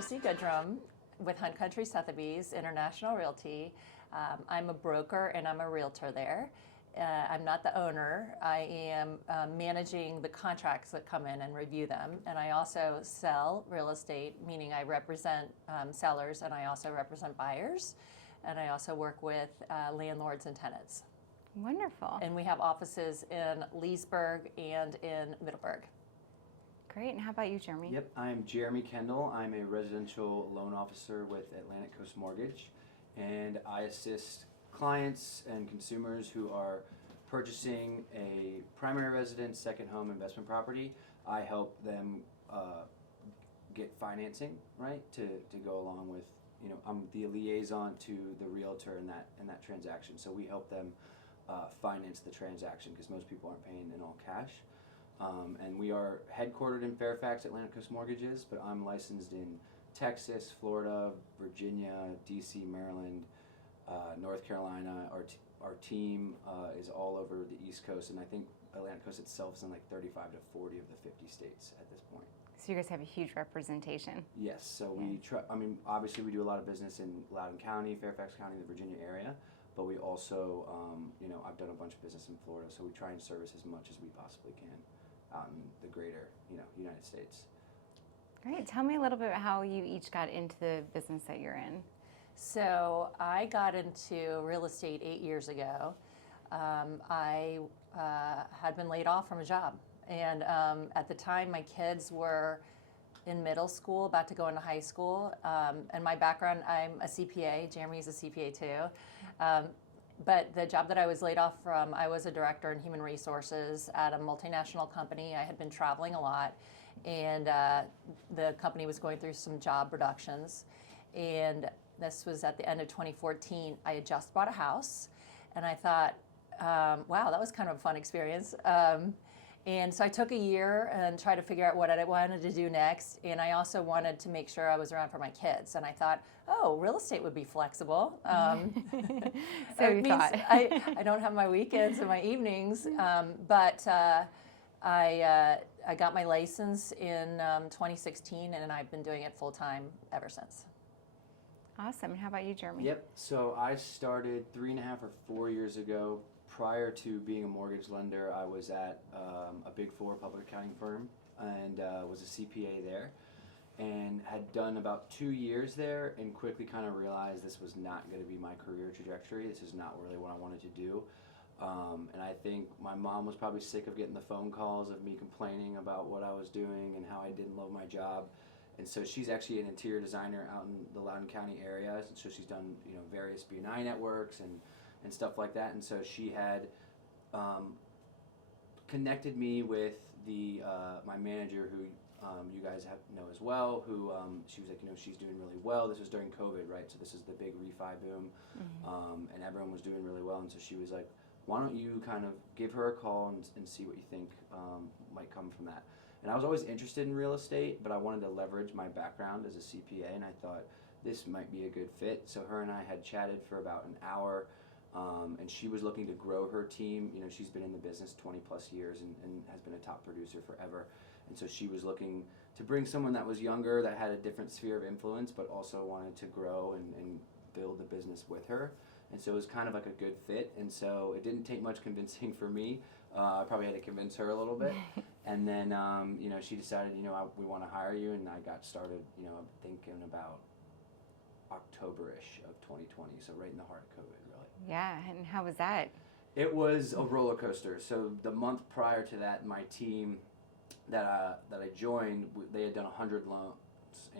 Chrissie Goodrum with Hunt Country Sotheby's International Realty. I'm a broker and I'm a realtor there. I'm not the owner. I am managing the contracts that come in and review them. And I also sell real estate, meaning I represent sellers and I also represent buyers. And I also work with landlords and tenants. Wonderful. And we have offices in Leesburg and in Middleburg. Great. And how about you, Jeremy? Yep, I'm Jeremy Kendall. I'm a residential loan officer with Atlantic Coast Mortgage, and I assist clients and consumers who are purchasing a primary residence, second home investment property. I help them get financing, right, to go along with, I'm the liaison to the realtor in that transaction. So we help them finance the transaction because most people aren't paying in all cash. And we are headquartered in Fairfax, Atlantic Coast Mortgages, but I'm licensed in Texas, Florida, Virginia, DC, Maryland, North Carolina. Our team is all over the East Coast, and I think Atlantic Coast itself is in like 35 to 40 of the 50 states at this point. So you guys have a huge representation. Yes, so we try, obviously we do a lot of business in Loudoun County, Fairfax County, the Virginia area, but we also, I've done a bunch of business in Florida, so we try and service as much as we possibly can out in the greater, United States. Great. Tell me a little bit about how you each got into the business that you're in. So I got into real estate 8 years ago. I had been laid off from a job. And at the time, my kids were in middle school, about to go into high school. And my background, I'm a CPA. Jeremy's a CPA too. But the job that I was laid off from, I was a director in human resources at a multinational company. I had been traveling a lot, and the company was going through some job reductions. And this was at the end of 2014. I had just bought a house, and I thought, wow, that was kind of a fun experience. And so I took a year and tried to figure out what I wanted to do next. And I also wanted to make sure I was around for my kids. And I thought, oh, real estate would be flexible. So you thought. I don't have my weekends and my evenings. But I got my license in 2016, and I've been doing it full time ever since. Awesome. How about you, Jeremy? Yep, so I started 3.5 or 4 years ago. Prior to being a mortgage lender, I was at a Big Four public accounting firm and was a CPA there, and had done about 2 years there and quickly kind of realized this was not going to be my career trajectory. This is not really what I wanted to do. And I think my mom was probably sick of getting the phone calls of me complaining about what I was doing and how I didn't love my job. And so she's actually an interior designer out in the Loudoun County area, and so she's done various B&I networks and stuff like that. And so she had connected me with my manager, who you guys know as well, who she was like, she's doing really well. This was during COVID, right? So this is the big refi boom, and everyone was doing really well. And so she was like, why don't you kind of give her a call and see what you think might come from that. And I was always interested in real estate, but I wanted to leverage my background as a CPA, and I thought this might be a good fit. So her and I had chatted for about an hour. And she was looking to grow her team. She's been in the business 20 plus years and has been a top producer forever. And so she was looking to bring someone that was younger, that had a different sphere of influence, but also wanted to grow and build the business with her. And so it was kind of like a good fit. And so it didn't take much convincing for me. I probably had to convince her a little bit. And then, she decided, we want to hire you. And I got started, I'm thinking about October-ish of 2020. So right in the heart of COVID. Yeah, and how was that? It was a roller coaster. So the month prior to that, my team that I joined, they had done 100 loans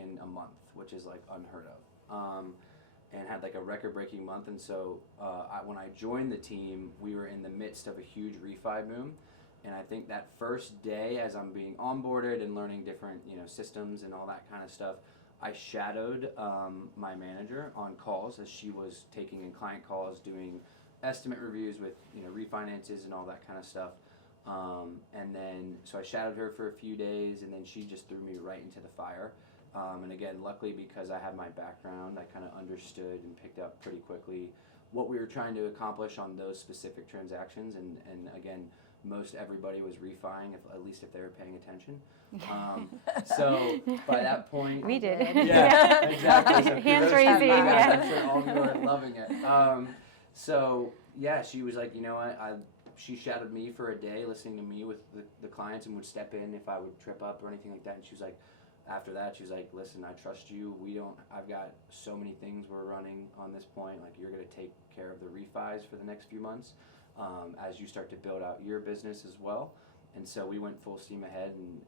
in a month, which is like unheard of, and had like a record-breaking month. And so when I joined the team, we were in the midst of a huge refi boom. And I think that first day, as I'm being onboarded and learning different systems and all that kind of stuff, I shadowed my manager on calls as she was taking in client calls, doing estimate reviews with refinances and all that kind of stuff. And then so I shadowed her for a few days, and then she just threw me right into the fire. And again, luckily because I had my background, I kind of understood and picked up pretty quickly what we were trying to accomplish on those specific transactions. And again, most everybody was refining, at least if they were paying attention. So by that point, We did. Yeah, exactly. So Hands kudos to raising, you guys. yeah. I'm sure all of you are loving it. So yeah, she was like, you know what, she shadowed me for a day, listening to me with the clients, and would step in if I would trip up or anything like that. And she was like, after that, she was like, listen, I trust you. I've got so many things we're running on this point. Like, you're going to take care of the refis for the next few months as you start to build out your business as well. And so we went full steam ahead, and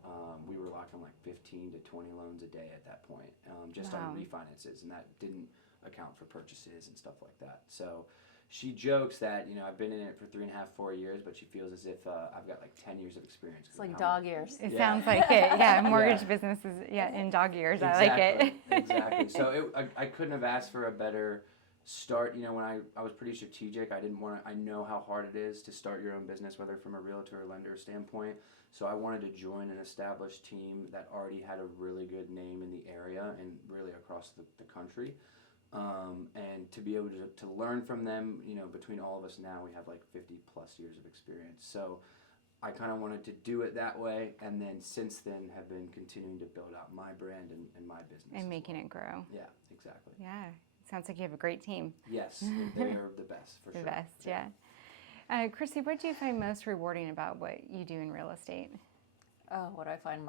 we were locking like 15 to 20 loans a day at that point, just on refinances, and that didn't account for purchases and stuff like that. So she jokes that, you know, I've been in it for 3.5, 4 years, but she feels as if I've got like 10 years of experience. It's like dog years. It Yeah. sounds like it. Yeah, mortgage Yeah. business is in dog years. Exactly. I like it. Exactly. So I couldn't have asked for a better start. You know, when I was pretty strategic, I know how hard it is to start your own business, whether from a realtor or lender standpoint. So I wanted to join an established team that already had a really good name in the area and really across the country. And to be able to learn from them, you know, between all of us now, we have like 50 plus years of experience. So I kind of wanted to do it that way, and then since then have been continuing to build out my brand and my business. And making it grow. Yeah, exactly. Yeah. Sounds like you have a great team. Yes, they are the best, for sure. The best, yeah. Chrissie, what do you find most rewarding about what you do in real estate? Oh, what I find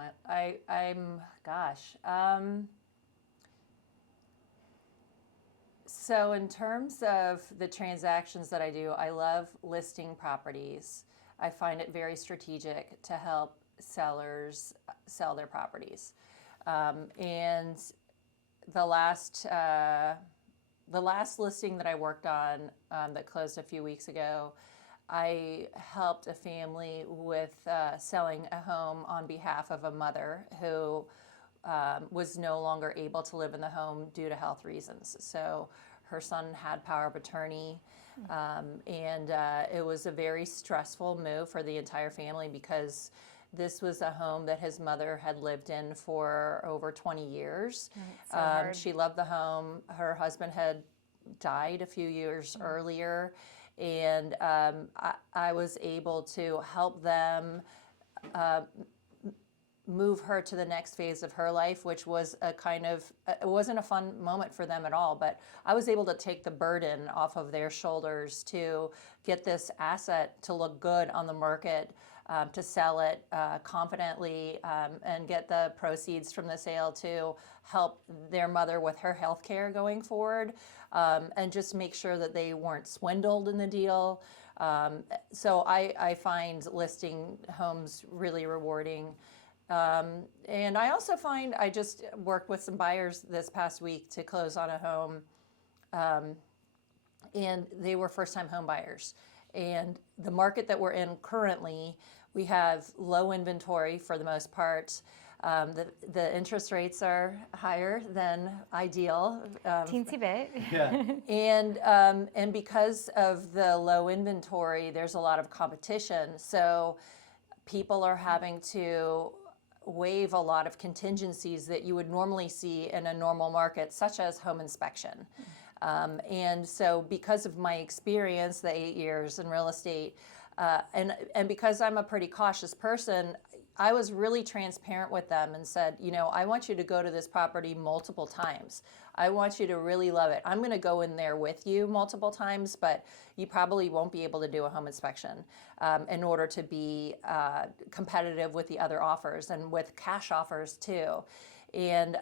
so in terms of the transactions that I do, I love listing properties. I find it very strategic to help sellers sell their properties. And the last listing that I worked on that closed a few weeks ago, I helped a family with selling a home on behalf of a mother who was no longer able to live in the home due to health reasons. So her son had power of attorney, and it was a very stressful move for the entire family because this was a home that his mother had lived in for over 20 years. So hard. She loved the home. Her husband had died a few years earlier, and I was able to help them move her to the next phase of her life, which was it wasn't a fun moment for them at all, but I was able to take the burden off of their shoulders to get this asset to look good on the market, to sell it confidently, and get the proceeds from the sale to help their mother with her health care going forward, and just make sure that they weren't swindled in the deal. So I find listing homes really rewarding. And I also find I just worked with some buyers this past week to close on a home, and they were first-time home buyers. And the market that we're in currently, we have low inventory for the most part. The interest rates are higher than ideal. Teensy bit. Yeah. And because of the low inventory, there's a lot of competition. So people are having to waive a lot of contingencies that you would normally see in a normal market, such as home inspection. And so because of my experience, the 8 years in real estate, and because I'm a pretty cautious person, I was really transparent with them and said, you know, I want you to go to this property multiple times. I want you to really love it. I'm going to go in there with you multiple times, but you probably won't be able to do a home inspection in order to be competitive with the other offers and with cash offers too. And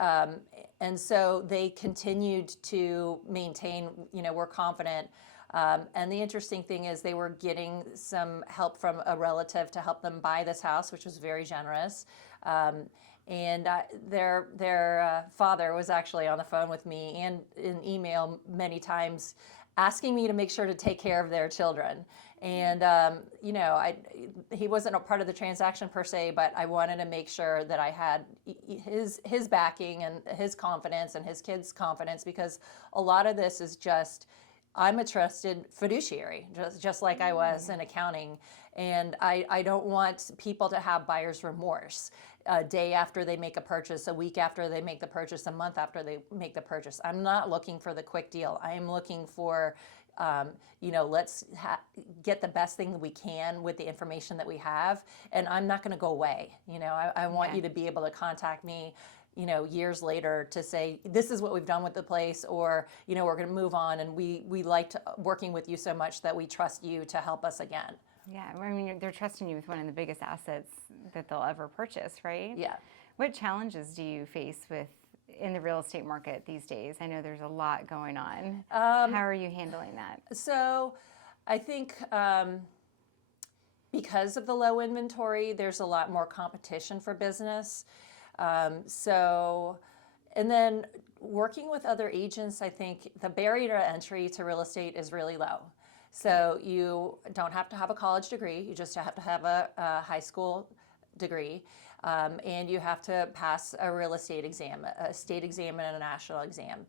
so they continued to maintain, you know, we're confident. And the interesting thing is they were getting some help from a relative to help them buy this house, which was very generous. And their father was actually on the phone with me and in email many times asking me to make sure to take care of their children. And, you know, he wasn't a part of the transaction per se, but I wanted to make sure that I had his backing and his confidence and his kids' confidence, because a lot of this is just, I'm a trusted fiduciary, just like I was in accounting. And I don't want people to have buyer's remorse a day after they make a purchase, a week after they make the purchase, a month after they make the purchase. I'm not looking for the quick deal. I am looking for let's get the best thing that we can with the information that we have. And I'm not going to go away. I want you to be able to contact me, years later to say, this is what we've done with the place, or, we're going to move on. And we liked working with you so much that we trust you to help us again. Yeah, I mean, they're trusting you with one of the biggest assets that they'll ever purchase, right? Yeah. What challenges do you face in the real estate market these days? I know there's a lot going on. How are you handling that? So I think because of the low inventory, there's a lot more competition for business. And then working with other agents, I think the barrier to entry to real estate is really low. So you don't have to have a college degree. You just have to have a high school degree. And you have to pass a real estate exam, a state exam and a national exam.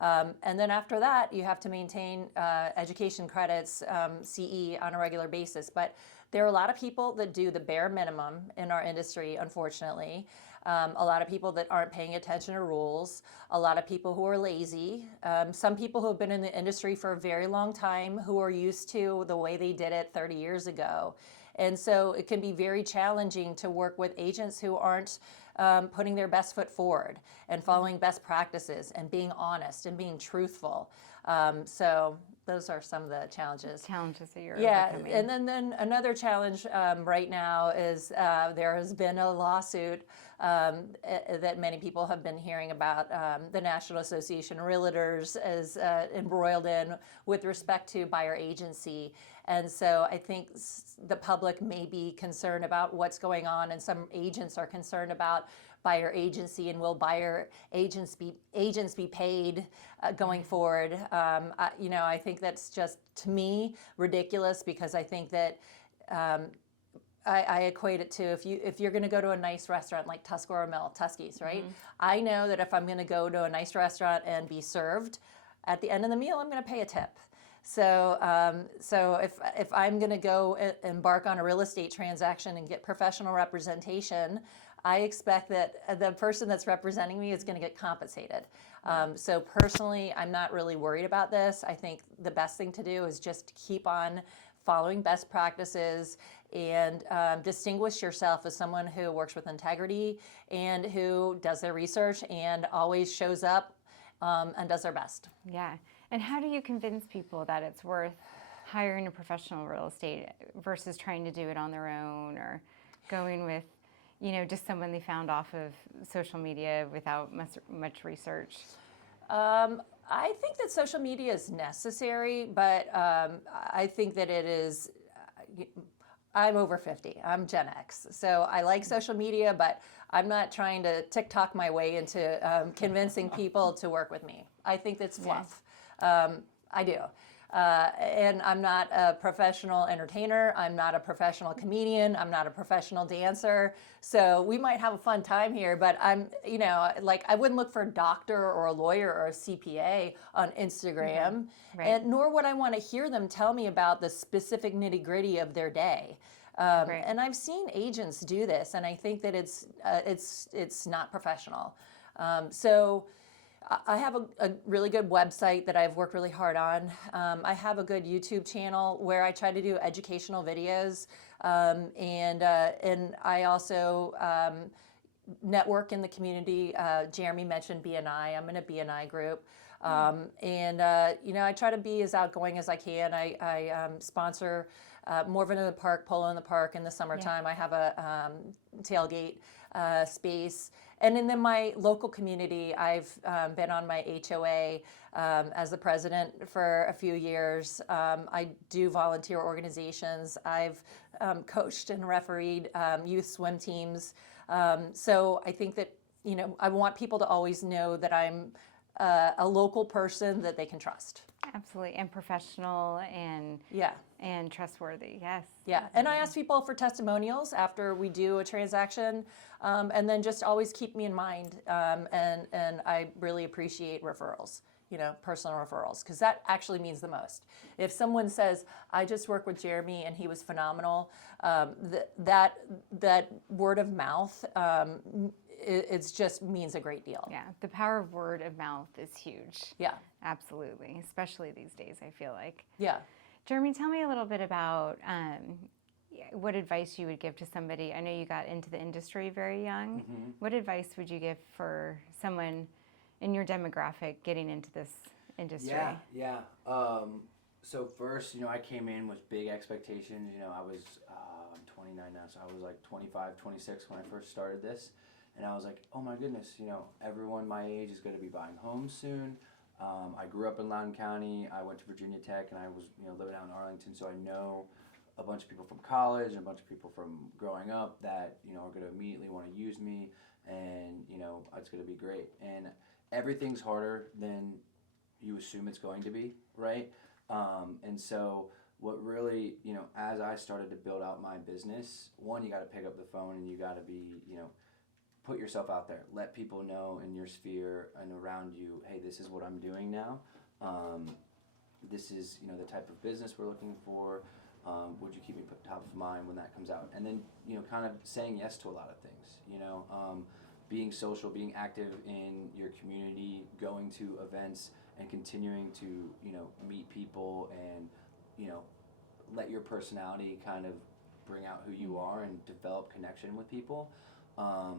And then after that, you have to maintain education credits, CE, on a regular basis. But there are a lot of people that do the bare minimum in our industry, unfortunately. A lot of people that aren't paying attention to rules, a lot of people who are lazy, some people who have been in the industry for a very long time who are used to the way they did it 30 years ago. And so it can be very challenging to work with agents who aren't putting their best foot forward and following best practices and being honest and being truthful. So those are some of the challenges. Challenges that you're overcoming. overcoming. And then another challenge right now is there has been a lawsuit that many people have been hearing about. The National Association of Realtors is embroiled in with respect to buyer agency. And so I think the public may be concerned about what's going on, and some agents are concerned about buyer agency and will buyer agents be paid going forward. I think that's just, to me, ridiculous, because I think that I equate it to if you're going to go to a nice restaurant like Tuscarora Mill, Tuskie's, right? Mm-hmm. I know that if I'm going to go to a nice restaurant and be served, at the end of the meal, I'm going to pay a tip. So if I'm going to go embark on a real estate transaction and get professional representation, I expect that the person that's representing me is going to get compensated. So personally, I'm not really worried about this. I think the best thing to do is just keep on following best practices and distinguish yourself as someone who works with integrity and who does their research and always shows up and does their best. Yeah. And how do you convince people that it's worth hiring a professional real estate versus trying to do it on their own, or going with, just someone they found off of social media without much research? I think that social media is necessary, but I think that it is. I'm over 50. I'm Gen X. So I like social media, but I'm not trying to TikTok my way into convincing people to work with me. I think that's fluff. I do. And I'm not a professional entertainer. I'm not a professional comedian. I'm not a professional dancer. So we might have a fun time here, but I'm, I wouldn't look for a doctor or a lawyer or a CPA on Instagram. Mm-hmm. Right. And nor would I want to hear them tell me about the specific nitty-gritty of their day. Right. And I've seen agents do this, and I think that it's not professional. So I have a really good website that I've worked really hard on. I have a good YouTube channel where I try to do educational videos, and I also network in the community. Jeremy mentioned BNI. I'm in a BNI group, and I try to be as outgoing as I can. I sponsor Morven in the Park, Polo in the Park in the summertime. Yeah. I have a tailgate space. And in my local community, I've been on my HOA as the president for a few years. I do volunteer organizations. I've coached and refereed youth swim teams. So I think that, I want people to always know that I'm a local person that they can trust. Absolutely, and professional and trustworthy. Yes. Yeah, and I ask people for testimonials after we do a transaction, and then just always keep me in mind. And I really appreciate referrals. personal referrals, because that actually means the most. If someone says, I just worked with Jeremy and he was phenomenal, that word of mouth, it just means a great deal. Yeah, the power of word of mouth is huge. Yeah. Absolutely, especially these days, I feel like. Yeah. Jeremy, tell me a little bit about what advice you would give to somebody. I know you got into the industry very young. Mm-hmm. What advice would you give for someone in your demographic getting into this industry? Yeah. So first, I came in with big expectations. I was, I'm 29 now, so I was like 25, 26 when I first started this. And I was like, oh my goodness, everyone my age is going to be buying homes soon. I grew up in Loudoun County. I went to Virginia Tech, and I was, living out in Arlington, so I know a bunch of people from college and a bunch of people from growing up that, are going to immediately want to use me, and, it's going to be great. And everything's harder than you assume it's going to be, right? And so what really, as I started to build out my business, one, you got to pick up the phone and you got to be, put yourself out there. Let people know in your sphere and around you, hey, this is what I'm doing now. This is, the type of business we're looking for. Would you keep me top of mind when that comes out? And then, kind of saying yes to a lot of things, being social, being active in your community, going to events and continuing to, meet people and, let your personality kind of bring out who you are and develop connection with people.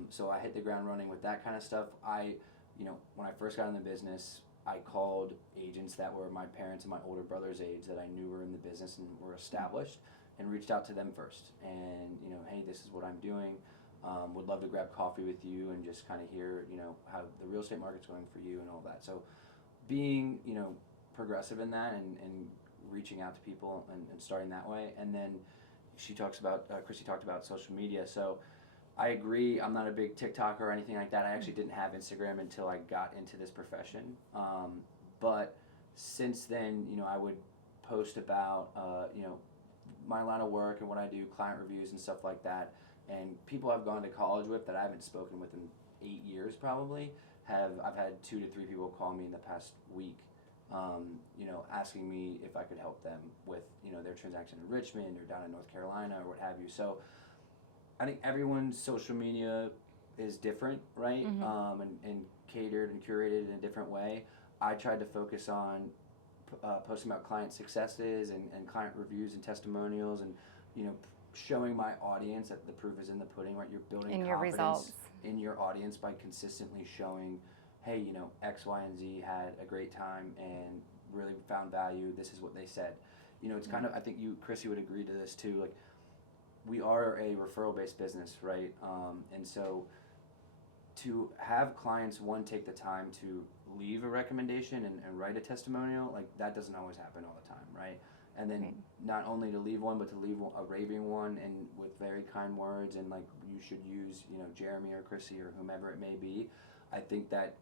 So I hit the ground running with that kind of stuff. When I first got in the business, I called agents that were my parents and my older brother's age that I knew were in the business and were established, and reached out to them first. And, hey, this is what I'm doing. Would love to grab coffee with you and just kind of hear, how the real estate market's going for you and all that. So being, progressive in that and reaching out to people and starting that way. And then Chrissie talked about social media. So I agree. I'm not a big TikToker or anything like that. I actually didn't have Instagram until I got into this profession. But since then, I would post about, my line of work and what I do, client reviews and stuff like that. And people I've gone to college with that I haven't spoken with in 8 years probably, I've had 2 to 3 people call me in the past week, asking me if I could help them with, their transaction in Richmond or down in North Carolina or what have you. So I think everyone's social media is different, right? Mm-hmm. And catered and curated in a different way. I tried to focus on posting about client successes and client reviews and testimonials and, showing my audience that the proof is in the pudding, right? You're building In confidence your results. in your audience by consistently showing, hey, X, Y, and Z had a great time and really found value. This is what they said. It's kind of, I think Chrissie would agree to this too. Like, we are a referral-based business, right? And so to have clients, one, take the time to leave a recommendation and write a testimonial, like that doesn't always happen all the time, right? And then not only to leave one, but to leave a raving one and with very kind words and like you should use, Jeremy or Chrissie or whomever it may be. I think that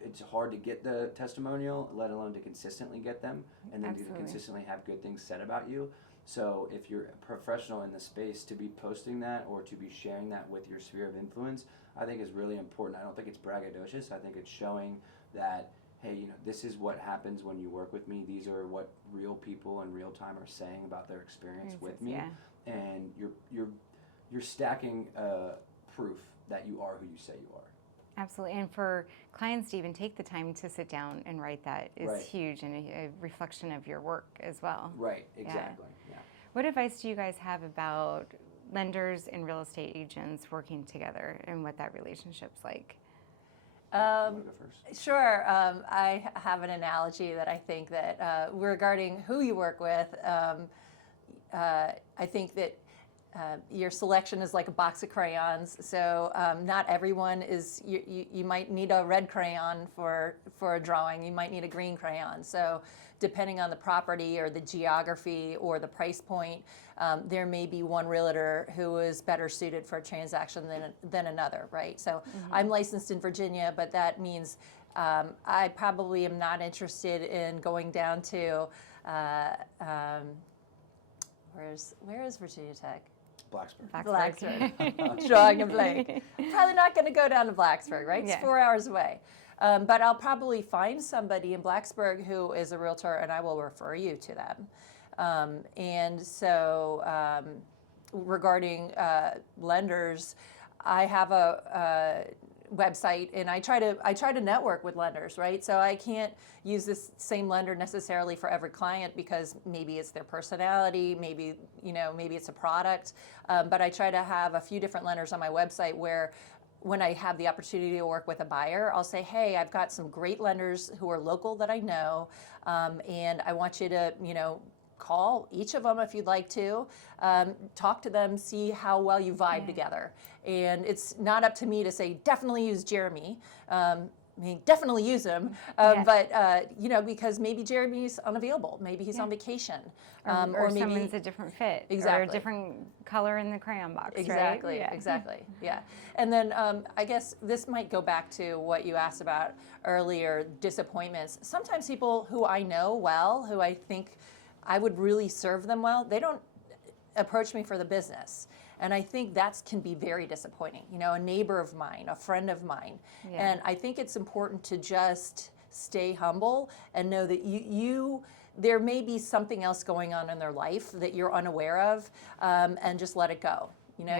it's hard to get the testimonial, let alone to consistently get them, and then to consistently have good things said about you. So if you're a professional in the space, to be posting that or to be sharing that with your sphere of influence, I think is really important. I don't think it's braggadocious. I think it's showing that, hey, this is what happens when you work with me. These are what real people in real time are saying about their experience with me. Yeah. And you're stacking proof that you are who you say you are. Absolutely. And for clients to even take the time to sit down and write that is huge and a reflection of your work as well. Right, exactly. Yeah. What advice do you guys have about lenders and real estate agents working together and what that relationship's like? You want to go first? Sure. I have an analogy that I think that regarding who you work with, I think that your selection is like a box of crayons. So not everyone is, you might need a red crayon for a drawing. You might need a green crayon. So depending on the property or the geography or the price point, there may be one realtor who is better suited for a transaction than another, right? So I'm licensed in Virginia, but that means I probably am not interested in going down to, where is Virginia Tech? Blacksburg. Drawing a blank. Probably not going to go down to Blacksburg, right? It's 4 hours away. But I'll probably find somebody in Blacksburg who is a realtor, and I will refer you to them. And so regarding lenders, I have a website, and I try to network with lenders, right? So I can't use this same lender necessarily for every client because maybe it's their personality, maybe it's a product, but I try to have a few different lenders on my website where when I have the opportunity to work with a buyer, I'll say, hey, I've got some great lenders who are local that I know, and I want you to, call each of them if you'd like to, talk to them, see how well you vibe together. And it's not up to me to say, definitely use Jeremy. Definitely use him, but because maybe Jeremy's unavailable, maybe he's on vacation, or maybe someone's a different fit, exactly, or a different color in the crayon box, exactly, right? exactly, yeah. And then I guess this might go back to what you asked about earlier, disappointments. Sometimes people who I know well, who I think I would really serve them well, they don't approach me for the business. And I think that can be very disappointing. A neighbor of mine, a friend of mine. Yeah. And I think it's important to just stay humble and know that there may be something else going on in their life that you're unaware of, and just let it go.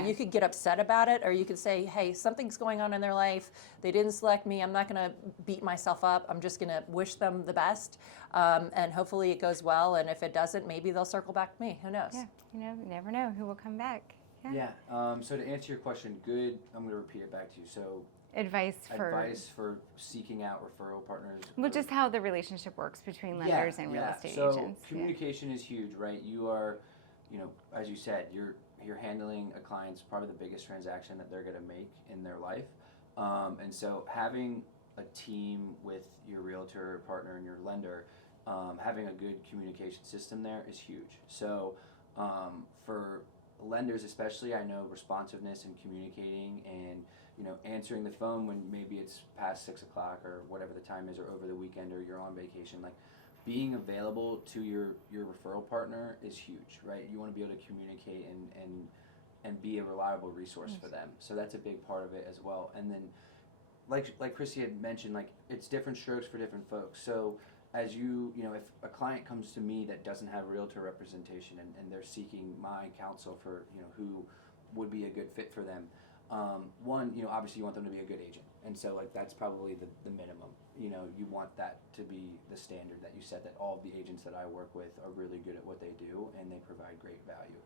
You could get upset about it, or you could say, hey, something's going on in their life. They didn't select me. I'm not going to beat myself up. I'm just going to wish them the best. And hopefully it goes well. And if it doesn't, maybe they'll circle back to me. Who knows? Yeah, you never know who will come back. Yeah. So to answer your question, I'm going to repeat it back to you. So Advice for seeking out referral partners. Well, just how the relationship works between lenders and real estate so agents. Communication is huge, right? You are, as you said, you're handling a client's probably the biggest transaction that they're going to make in their life. And so having a team with your realtor partner and your lender, having a good communication system there is huge. So for lenders especially, I know responsiveness and communicating and answering the phone when maybe it's past 6 o'clock or whatever the time is, or over the weekend, or you're on vacation, like being available to your referral partner is huge, right? You want to be able to communicate and be a reliable resource for them. So that's a big part of it as well. And then like Chrissy had mentioned, like it's different strokes for different folks. So as if a client comes to me that doesn't have realtor representation and they're seeking my counsel for, who would be a good fit for them, one, obviously you want them to be a good agent. And so like that's probably the minimum. You want that to be the standard that you set, that all of the agents that I work with are really good at what they do and they provide great value.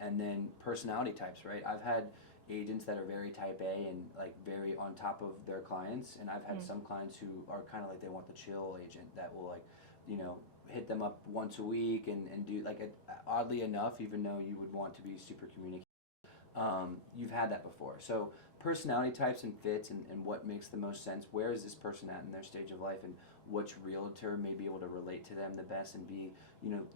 And then personality types, right? I've had agents that are very type A and like very on top of their clients, and I've had some clients who are kind of like they want the chill agent that will like hit them up once a week and do like oddly enough, even though you would want to be super communicative, you've had that before. So personality types and fits and what makes the most sense, where is this person at in their stage of life, and which realtor may be able to relate to them the best and be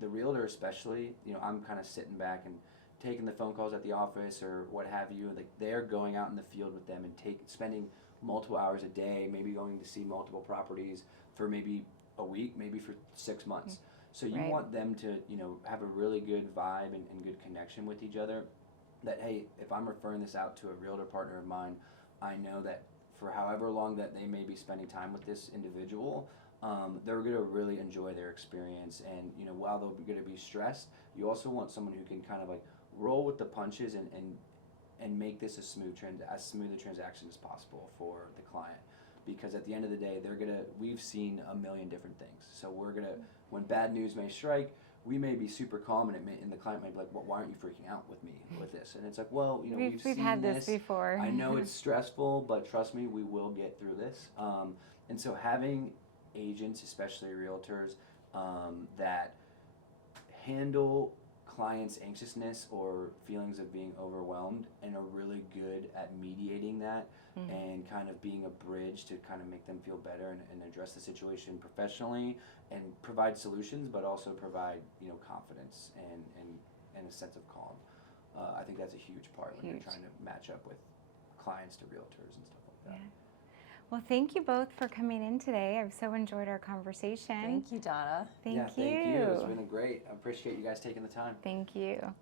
the realtor especially, I'm kind of sitting back and taking the phone calls at the office or what have you, like they're going out in the field with them and spending multiple hours a day, maybe going to see multiple properties for maybe a week, maybe for 6 months. So you want them to, have a really good vibe and good connection with each other, that, hey, if I'm referring this out to a realtor partner of mine, I know that for however long that they may be spending time with this individual, they're going to really enjoy their experience. And, while they're going to be stressed, you also want someone who can kind of like roll with the punches and make this as smooth a transaction as possible for the client. Because at the end of the day, we've seen a million different things. So when bad news may strike, we may be super calm and the client might be like, well, why aren't you freaking out with me with this? And it's like, well, we've seen had this before. I know it's stressful, but trust me, we will get through this. And so having agents, especially realtors, that handle clients' anxiousness or feelings of being overwhelmed and are really good at mediating that and kind of being a bridge to kind of make them feel better and address the situation professionally and provide solutions, but also provide confidence and a sense of calm. I think that's a huge part when you're trying to match up with clients to realtors and stuff like that. Yeah. Well, thank you both for coming in today. I've so enjoyed our conversation. Thank you, Donna. Thank you. Thank you. It's been great. I appreciate you guys taking the time. Thank you.